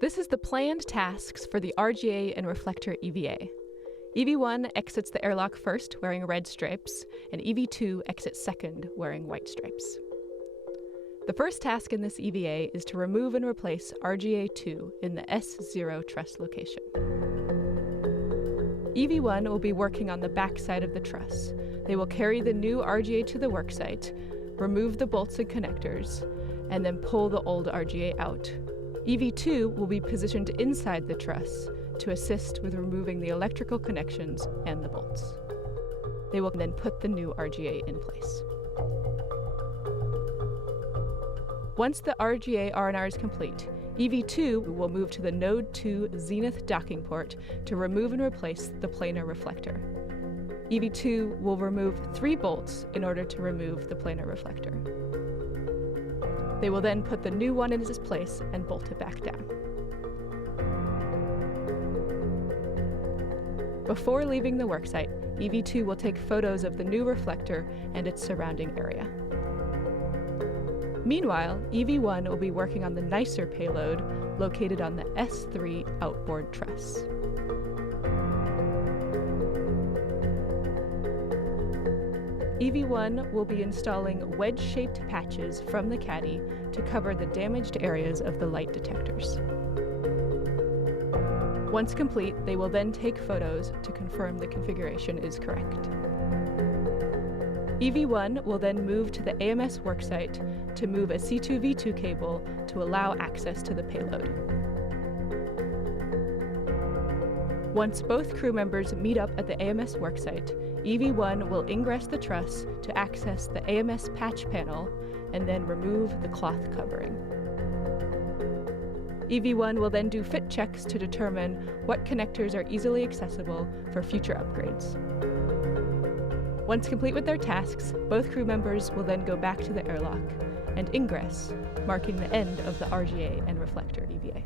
This is the planned tasks for the RGA and reflector EVA. EV1 exits the airlock first, wearing red stripes, and EV2 exits second, wearing white stripes. The first task in this EVA is to remove and replace RGA2 in the S0 truss location. EV1 will be working on the back side of the truss. They will carry the new RGA to the worksite, remove the bolts and connectors, and then pull the old RGA out. EV2 will be positioned inside the truss to assist with removing the electrical connections and the bolts. They will then put the new RGA in place. Once the RGA R&R is complete, EV2 will move to the Node 2 Zenith docking port to remove and replace the planar reflector. EV2 will remove 3 bolts in order to remove the planar reflector. They will then put the new one in its place and bolt it back down. Before leaving the worksite, EV2 will take photos of the new reflector and its surrounding area. Meanwhile, EV1 will be working on the nicer payload located on the S3 outboard truss. EV1 will be installing wedge-shaped patches from the caddy to cover the damaged areas of the light detectors. Once complete, they will then take photos to confirm the configuration is correct. EV1 will then move to the AMS worksite to move a C2V2 cable to allow access to the payload. Once both crew members meet up at the AMS worksite, EV1 will ingress the truss to access the AMS patch panel and then remove the cloth covering. EV1 will then do fit checks to determine what connectors are easily accessible for future upgrades. Once complete with their tasks, both crew members will then go back to the airlock and ingress, marking the end of the RGA and reflector EVA.